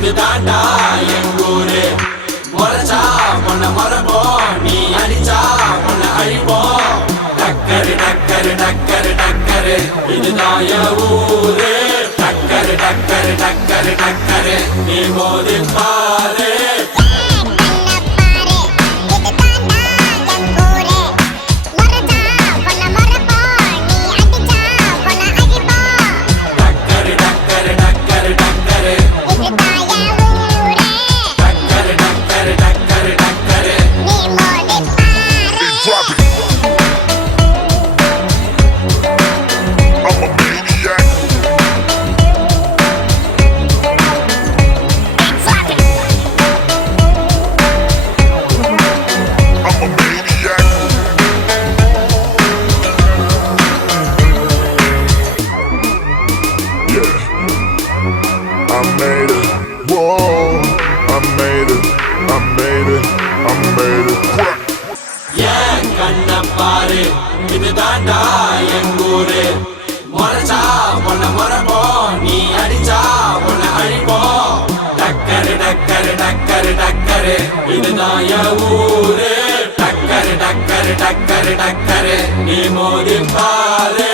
இது தாண்டா எங்கூரு. முறைச்சா பொண்ண முறைப்போம், நீ அடிச்சா பொண்ண அழிப்போம். டக்கரு டக்கரு டக்கரு டக்கரு இதுதான் என் ஊரு. டக்கரு டக்கரு டக்கரு டக்கரு நீ மோதி பாரு. I made it, whoa, I made it, I made it, I made it. ஏன் கண்ண பாரு, இது தாண்டா எங்கூரு. முறைச்சா பொண்ண முறைப்போம், நீ அடிச்சா பொண்ண அழிப்போம். டக்கரு டக்கரு டக்கரு டக்கரு இதுதான் என் ஊரு. டக்கரு டக்கரு டக்கரு டக்கரு நீ மோதி பாரு.